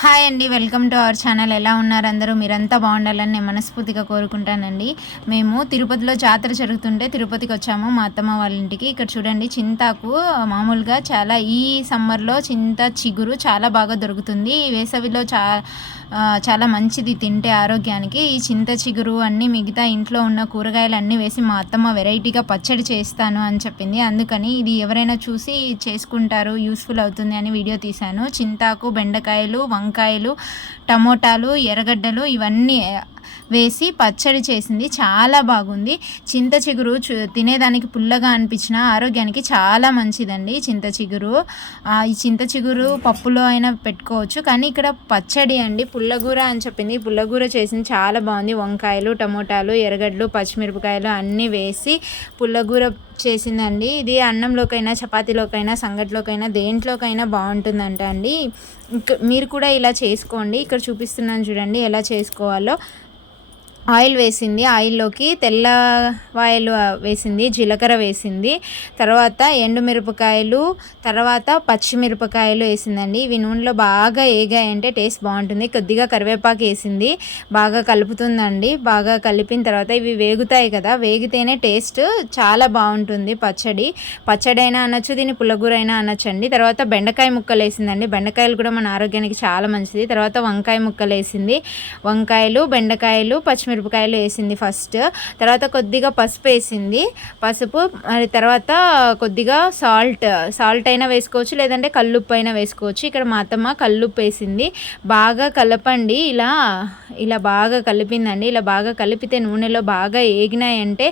Hi అండి welcome to our channel. ఎలా ఉన్నారు అందరూ? మీరంతా బాగుండాలని నేను మనస్ఫూర్తిగా కోరుకుంటానండి. మేము తిరుపతిలో జాతర జరుగుతుంటే తిరుపతికి వచ్చాము. మా అత్తమ్మ వాళ్ళ ఇంటికి. ఇక్కడ చూడండి చింతాకు మామూలుగా చాలా ఈ సమ్మర్లో చింత చిగురు చాలా బాగా దొరుకుతుంది. వేసవిలో చా చాలా మంచిది తింటే ఆరోగ్యానికి. ఈ చింత చిగురు అన్నీ మిగతా ఇంట్లో ఉన్న కూరగాయలు అన్నీ వేసి మా అత్తమ్మ వెరైటీగా పచ్చడి చేస్తాను అని చెప్పింది. అందుకని ఇది ఎవరైనా చూసి చేసుకుంటారు యూస్ఫుల్ అవుతుంది అని వీడియో తీశాను. చింతాకు బెండకాయలు వంకాయలు టమోటాలు ఎర్రగడ్డలు ఇవన్నీ వేసి పచ్చడి చేసింది. చాలా బాగుంది. చింత చిగురు తినేదానికి పుల్లగా అనిపించిన ఆరోగ్యానికి చాలా మంచిదండి చింత చిగురు. ఈ చింత చిగురు పప్పులో అయినా పెట్టుకోవచ్చు. కానీ ఇక్కడ పచ్చడి అండి పుల్లగూర అని చెప్పింది. పుల్లగూర చేసింది చాలా బాగుంది. వంకాయలు టమోటాలు ఎర్రగడ్డలు పచ్చిమిరపకాయలు అన్నీ వేసి పుల్లగూర చేసిందండి. ఇది అన్నంలోకైనా చపాతీలోకైనా సంగట్లోకైనా దేంట్లోకైనా బాగుంటుందంట అండి. మీరు కూడా ఇలా చేసుకోండి. ఇక్కడ చూపిస్తున్నాను చూడండి ఎలా చేసుకోవాలో. ఆయిల్ వేసింది. ఆయిల్లోకి తెల్లవాయలు వేసింది జీలకర్ర వేసింది. తర్వాత ఎండుమిరపకాయలు తర్వాత పచ్చిమిరపకాయలు వేసిందండి. ఇవి నూనెలో బాగా ఏగాయంటే టేస్ట్ బాగుంటుంది. కొద్దిగా కరివేపాకు వేసింది. బాగా కలుపుతుందండి. బాగా కలిపిన తర్వాత ఇవి వేగుతాయి కదా వేగితేనే టేస్ట్ చాలా బాగుంటుంది పచ్చడి. పచ్చడి అయినా అనొచ్చు దీన్ని పుల్లగూర అయినా అనొచ్చండి. తర్వాత బెండకాయ ముక్కలు వేసిందండి. బెండకాయలు కూడా మన ఆరోగ్యానికి చాలా మంచిది. తర్వాత వంకాయ ముక్కలు వేసింది. వంకాయలు బెండకాయలు పచ్చిమిరపకాయలు మిరపకాయలు వేసింది ఫస్ట్ తర్వాత కొద్దిగా పసుపు వేసింది. పసుపు మరి తర్వాత కొద్దిగా సాల్ట్ సాల్ట్ అయినా వేసుకోవచ్చు లేదంటే కల్లుప్పు అయినా వేసుకోవచ్చు. ఇక్కడ మా అత్తమ్మ కల్లుప్పు వేసింది. బాగా కలపండి. ఇలా ఇలా బాగా కలిపిందండి. ఇలా బాగా కలిపితే నూనెలో బాగా ఏగినాయంటే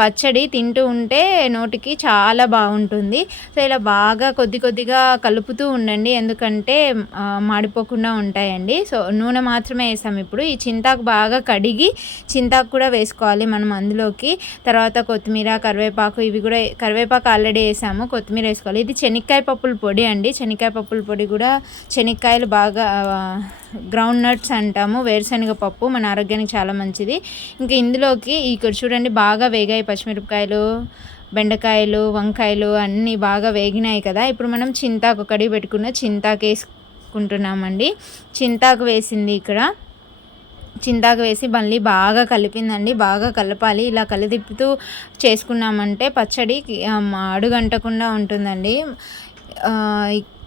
పచ్చడి తింటూ ఉంటే నోటికి చాలా బాగుంటుంది. సో ఇలా బాగా కొద్ది కొద్దిగా కలుపుతూ ఉండండి. ఎందుకంటే మాడిపోకుండా ఉంటాయండి. సో నూనె మాత్రమే వేసాం ఇప్పుడు. ఈ చింతాకు బాగా కడిగి చింతాకు కూడా వేసుకోవాలి మనం అందులోకి. తర్వాత కొత్తిమీర కరివేపాకు ఇవి కూడా కరివేపాకు ఆల్రెడీ వేసాము. కొత్తిమీర వేసుకోవాలి. ఇది శనక్కాయ పప్పుల పొడి అండి. శనక్కాయ పప్పుల పొడి కూడా శనక్కాయలు బాగా గ్రౌండ్ నట్స్ అంటాము. వేరుశనగ పప్పు మన ఆరోగ్యానికి చాలా మంచిది. ఇంకా ఇందులోకి ఇక్కడ చూడండి బాగా వేగాయి పచ్చిమిరపకాయలు బెండకాయలు వంకాయలు అన్నీ బాగా వేగినాయి కదా. ఇప్పుడు మనం చింతాకు కడిగి పెట్టుకున్న చింతాకు వేసుకుంటున్నామండి. చింతాకు వేసింది ఇక్కడ. చింతాకు వేసి మళ్ళీ బాగా కలిపిందండి. బాగా కలపాలి. ఇలా కలిదిప్పుతూ చేసుకున్నామంటే పచ్చడి అడుగంటకుండా ఉంటుందండి.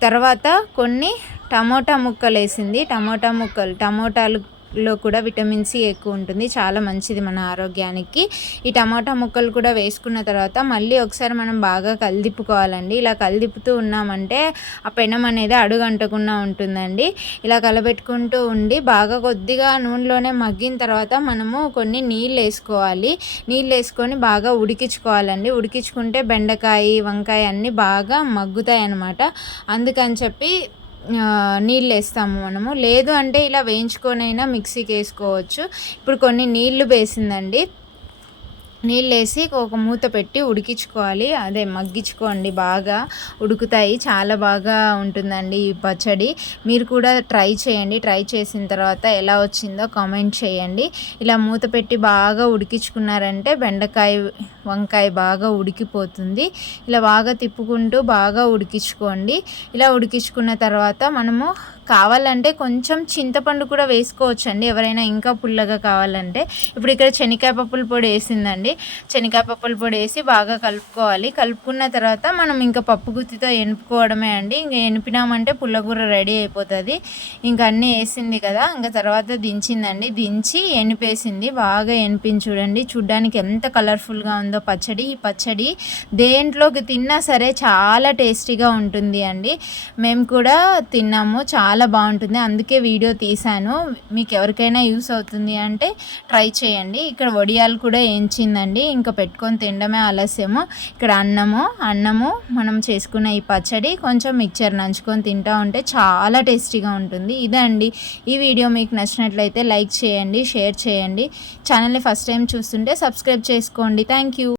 తర్వాత కొన్ని టమోటా ముక్కలు వేసింది టమోటా ముక్కలు టమోటాలు లో కూడా విటమిన్ సి ఎక్కువ ఉంటుంది. చాలా మంచిది మన ఆరోగ్యానికి. ఈ టమాటా ముక్కలు కూడా వేసుకున్న తర్వాత మళ్ళీ ఒకసారి మనం బాగా కలిదిప్పుకోవాలండి. ఇలా కలిదిప్పుతూ ఉన్నామంటే ఆ పెనం అనేది అడుగంటకుండా ఉంటుందండి. ఇలా కలబెట్టుకుంటూ ఉండి బాగా కొద్దిగా నూనెలోనే మగ్గిన తర్వాత మనము కొన్ని నీళ్ళు వేసుకోవాలి. నీళ్ళు వేసుకొని బాగా ఉడికించుకోవాలండి. ఉడికించుకుంటే బెండకాయ వంకాయ అన్నీ బాగా మగ్గుతాయి అన్నమాట అందుకని చెప్పి నీళ్ళు వేస్తాము మనము. లేదు అంటే ఇలా వేయించుకొనైనా మిక్సీకి వేసుకోవచ్చు ఇప్పుడు కొన్ని నీళ్ళు వేసిందండి. నీళ్ళేసి ఒక మూత పెట్టి ఉడికించుకోవాలి. అదే మగ్గించుకోండి బాగా. ఉడుకుతాయి. చాలా బాగా ఉంటుందండి ఈ పచ్చడి. మీరు కూడా ట్రై చేయండి. ట్రై చేసిన తర్వాత ఎలా వచ్చిందో కామెంట్ చేయండి. ఇలా మూత పెట్టి బాగా ఉడికించుకున్నారంటే బెండకాయ వంకాయ బాగా ఉడికిపోతుంది. ఇలా బాగా తిప్పుకుంటూ బాగా ఉడికించుకోండి. ఇలా ఉడికించుకున్న తర్వాత మనము కావాలంటే కొంచెం చింతపండు కూడా వేసుకోవచ్చు అండి ఎవరైనా ఇంకా పుల్లగా కావాలంటే. ఇప్పుడు ఇక్కడ శనగకాయ పప్పుల పొడి వేసిందండి. శనగకాయ పప్పుల పొడి వేసి బాగా కలుపుకోవాలి. కలుపుకున్న తర్వాత మనం ఇంకా పప్పు గుత్తితో ఎనుపుకోవడమే అండి. ఇంకా ఎనిపినామంటే పుల్లగూర రెడీ అయిపోతుంది. ఇంకా అన్నీ వేసింది కదా. ఇంకా తర్వాత దించిందండి. దించి ఎనిపేసింది. బాగా ఎనిపించి చూడండి. చూడ్డానికి ఎంత కలర్ఫుల్గా ఉందో పచ్చడి. ఈ పచ్చడి దేంట్లోకి తిన్నా సరే చాలా టేస్టీగా ఉంటుంది అండి. మేము కూడా తిన్నాము. చాలా చాలా బాగుంటుంది. అందుకే వీడియో తీశాను. మీకు ఎవరికైనా యూస్ అవుతుంది అంటే ట్రై చేయండి. ఇక్కడ వడియాలు కూడా వేయించిందండి ఇంకా పెట్టుకొని తినడమే ఆలస్యము. ఇక్కడ అన్నము అన్నము మనం చేసుకున్న ఈ పచ్చడి కొంచెం మిక్చర్ నంచుకొని తింటూ ఉంటే చాలా టేస్టీగా ఉంటుంది. ఇదండి. ఈ వీడియో మీకు నచ్చినట్లయితే లైక్ చేయండి షేర్ చేయండి. ఛానల్ని ఫస్ట్ టైం చూస్తుంటే సబ్స్క్రైబ్ చేసుకోండి. Thank you.